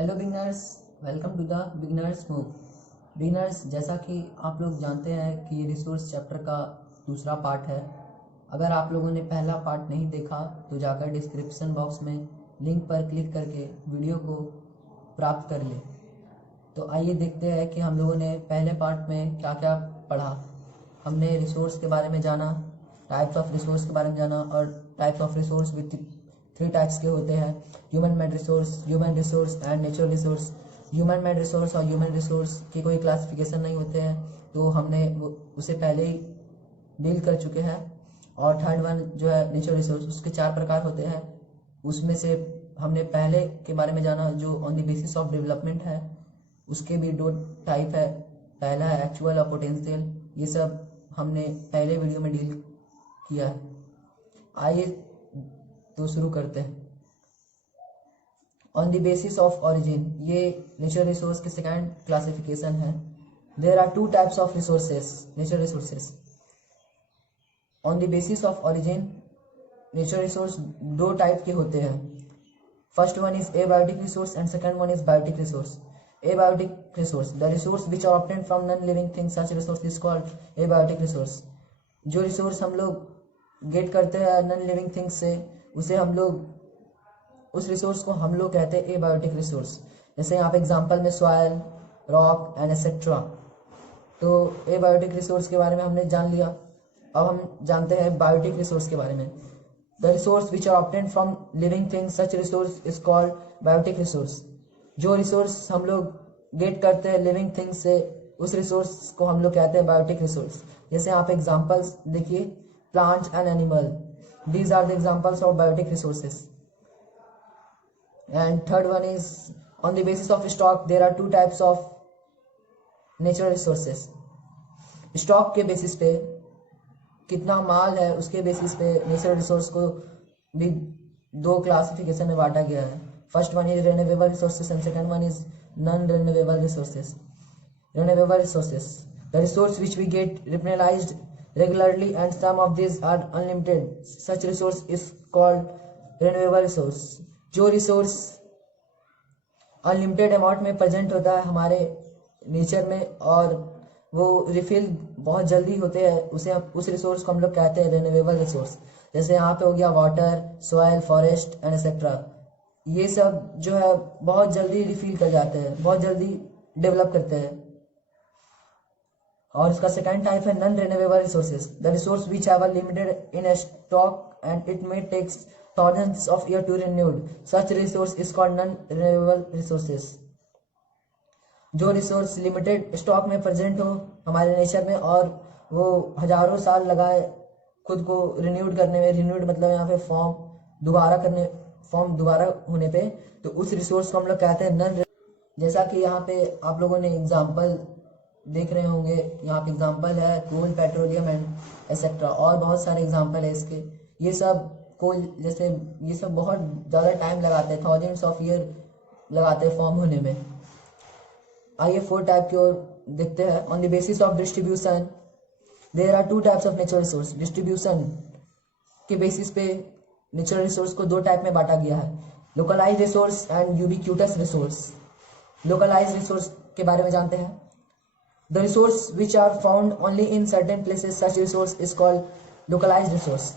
Hello beginners, welcome to the beginners move. Beginners, जैसा कि आप लोग जानते हैं कि ये रिसोर्स चैप्टर का दूसरा पार्ट है। अगर आप लोगों ने पहला पार्ट नहीं देखा तो जाकर डिस्क्रिप्शन बॉक्स में लिंक पर क्लिक करके वीडियो को प्राप्त कर ले। तो आइए देखते हैं कि हम लोगों ने पहले पार्ट में क्या क्या पढ़ा। हमने रिसोर्स के बारे में जाना, टाइप्स ऑफ रिसोर्स के बारे में जाना, और types of resource with 3 types के होते हैं: human made resource and natural resource. Human made resource और ह्यूमन रिसोर्स की कोई क्लासिफिकेशन नहीं होते हैं, तो हमने उसे पहले ही डील कर चुके हैं। और थर्ड वन जो है नेचुरल रिसोर्स, उसके 4 प्रकार होते हैं। उसमें से हमने पहले के बारे में जाना जो on the basis of development है। उसके भी 2 टाइप है, पहला है एक्चुअल और पोटेंशियल। ये सब हमने पहले वीडियो में डील किया है। आइए तो शुरू करते हैं। On the basis of origin, ये नेचुरल रिसोर्स की सेकेंड क्लासिफिकेशन है। There are 2 types of resources, natural resources. On the basis of origin natural resource 2 type के होते हैं। First one is abiotic resource and second one is biotic resource. Abiotic resource, the resource which are obtained from non living things, such resource is called abiotic resource. जो resource हम लोग gate करते हैं non living things से, उसे हम लोग उस रिसोर्स को हम लोग कहते हैं एबायोटिक रिसोर्स। जैसे यहाँ पे एग्जांपल में सॉइल, रॉक एंड एक्सेट्रा। तो एबायोटिक रिसोर्स के बारे में हमने जान लिया। अब हम जानते हैं बायोटिक रिसोर्स के बारे में। The resource which are obtained from living things, such resource is called biotic resource. जो रिसोर्स हम लोग गेट करते हैं लिविंग थिंग्स से, उस रिसोर्स को हम लोग कहते हैं बायोटिक रिसोर्स। जैसे यहाँ पे एग्जाम्पल्स देखिए, plants and animal, these are the examples of biotic resources. And third one is on the basis of stock, there are 2 types of natural resources. Stock के बेसिस पे, कितना माल है उसके बेसिस पे नेचुरल रिसोर्स को भी 2 classification में बांटा गया है। First one is renewable resources and second one is non renewable resources. Renewable resources, the resource which we get refined regularly and some of this are unlimited, such resource is called renewable resource. जो resource unlimited amount में present होता है हमारे nature में और वो refill बहुत जल्दी होते हैं, उस रिसोर्स को हम लोग कहते हैं रिन्यूएबल रिसोर्स। जैसे यहाँ पे हो गया water, soil, forest and etcetera. ये सब जो है बहुत जल्दी रिफिल कर जाते हैं, बहुत जल्दी डेवलप करते हैं। और इसका सेकेंड टाइप है non renewable resources, the resource which have limited in stock and it may takes thousands of years to renewed, such resource is called non-renewable resources। जो रिसोर्स लिमिटेड स्टॉक में present हो हमारे nature में और वो हजारों साल लगाए खुद को रिन्यूड करने में, रिन्यूड मतलब यहाँ पे फॉर्म दोबारा होने पे, तो उस रिसोर्स को हम लोग कहते हैं नॉन। जैसा कि यहाँ पे आप लोगों ने एग्जाम्पल देख रहे होंगे, यहाँ पे एग्जाम्पल है कोल, पेट्रोलियम एंड एक्सेट्रा, और बहुत सारे एग्जाम्पल है इसके। ये सब कोल जैसे, ये सब बहुत ज़्यादा टाइम लगाते हैं, थाउजेंड्स ऑफ ईयर लगाते हैं फॉर्म होने में। आइए 4 टाइप की ओर देखते हैं। On the basis of distribution, there are 2 types of natural resource. Distribution के बेसिस पे नेचुरल रिसोर्स को 2 टाइप में बांटा गया है, localise resource and ubiquitous resource. Localise resource के बारे में जानते हैं। The resource which are found only in certain places, such resource is called localise resource.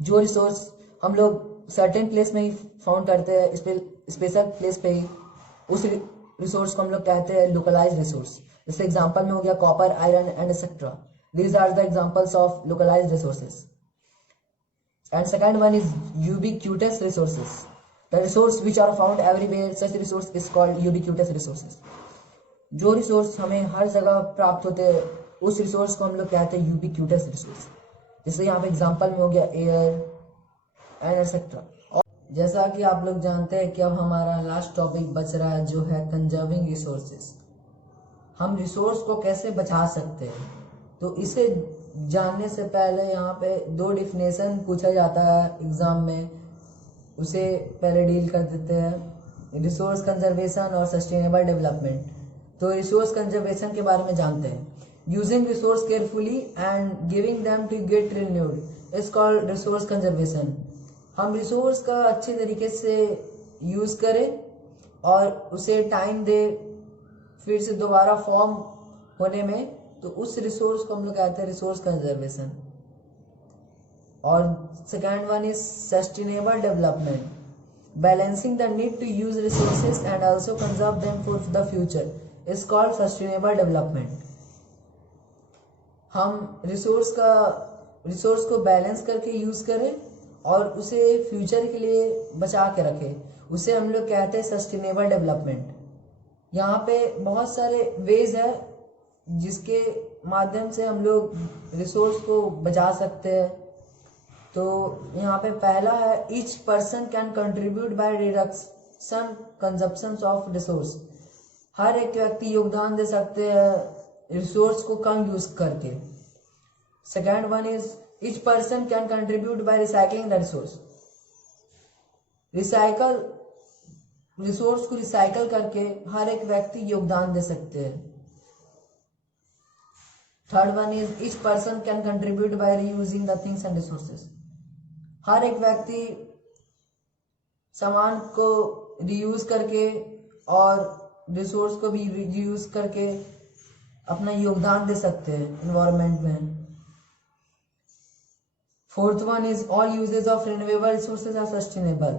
जो रिसोर्स हम लोग सर्टेन प्लेस में ही फाउंड करते हैं, स्पेशल प्लेस पे ही, उस रिसोर्स को हम लोग कहते हैं लोकलाइज रिसोर्स। जैसे एग्जांपल में हो गया copper, iron and etcetera. These are the examples of localise resources. And second one is ubiquitous resources, the resource which are found everywhere, such resource is called ubiquitous resources. जो resource हमें हर जगह प्राप्त होते हैं, उस रिसोर्स को हम लोग कहते हैं यूबिक्यूटस रिसोर्स। जैसे यहाँ पे एग्जांपल में हो गया एयर एंड एक्सेट्रा। और जैसा कि आप लोग जानते हैं कि अब हमारा लास्ट टॉपिक बच रहा है जो है कंजर्विंग रिसोर्सेज। हम रिसोर्स को कैसे बचा सकते हैं, तो इसे जानने से पहले यहाँ पे 2 डिफिनेशन पूछा जाता है एग्जाम में, उसे पहले डील कर देते हैं, रिसोर्स कंजर्वेशन और सस्टेनेबल डेवलपमेंट। तो रिसोर्स कंजर्वेशन के बारे में जानते हैं। Using resource carefully and giving them to get renewed is called resource conservation. हम रिसोर्स का अच्छे तरीके से यूज करें और उसे टाइम दे फिर से दोबारा फॉर्म होने में, तो उस रिसोर्स को हम लोग कहते हैं रिसोर्स कंजर्वेशन। और second one is sustainable development, balancing the need to use resources and also conserve them for the future is called sustainable development. हम रिसोर्स को बैलेंस करके यूज करें और उसे फ्यूचर के लिए बचा के रखें, उसे हम लोग कहते हैं सस्टेनेबल डेवलपमेंट। यहाँ पे बहुत सारे वेज है जिसके माध्यम से हम लोग रिसोर्स को बचा सकते हैं। तो यहाँ पे पहला है each person can contribute by reduction consumption of resource, हर एक व्यक्ति योगदान दे सकते हैं रिसोर्स को कम यूज करके। Second one is each person can contribute by recycling the resource, resource को रिसाइकल करके हर एक व्यक्ति योगदान दे सकते हैं। Third one is each person can contribute by reusing the things and resources, हर एक व्यक्ति सामान को रीयूज करके और रिसोर्स को भी रीयूज करके अपना योगदान दे सकते हैं एनवायरनमेंट में। Fourth one is all uses of renewable resources are sustainable,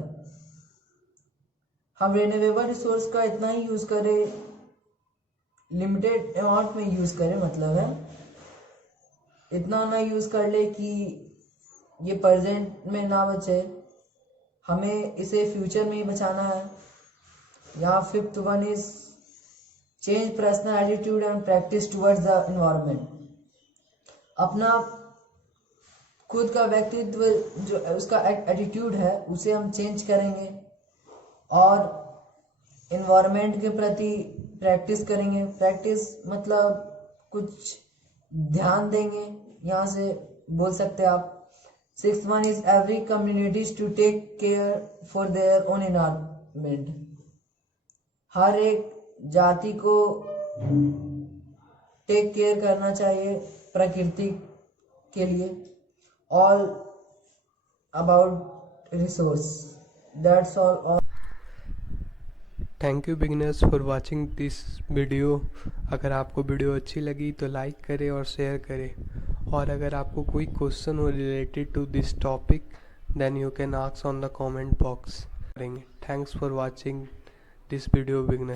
हम रिन्यूएबल रिसोर्स का इतना ही यूज करें, लिमिटेड अमाउंट में यूज करें, मतलब है इतना ना यूज कर ले कि ये प्रेजेंट में ना बचे, हमें इसे फ्यूचर में ही बचाना है। या fifth one is change personal attitude and practice towards the environment, अपना खुद का व्यक्तित्व जो उसका एटीट्यूड है उसे हम चेंज करेंगे और एनवायरनमेंट के प्रति प्रैक्टिस करेंगे। प्रैक्टिस मतलब कुछ ध्यान देंगे, यहाँ से बोल सकते हैं आप। Sixth one is every communities to take care for their own environment, हर एक जाति को टेक केयर करना चाहिए प्रकृति के लिए। All about resource, that's all. Thank you beginners for watching this video. अगर आपको वीडियो अच्छी लगी तो लाइक करें और शेयर करें, और अगर आपको कोई क्वेश्चन हो related to this topic then you can ask on the comment box करेंगे। Thanks for watching this video beginner.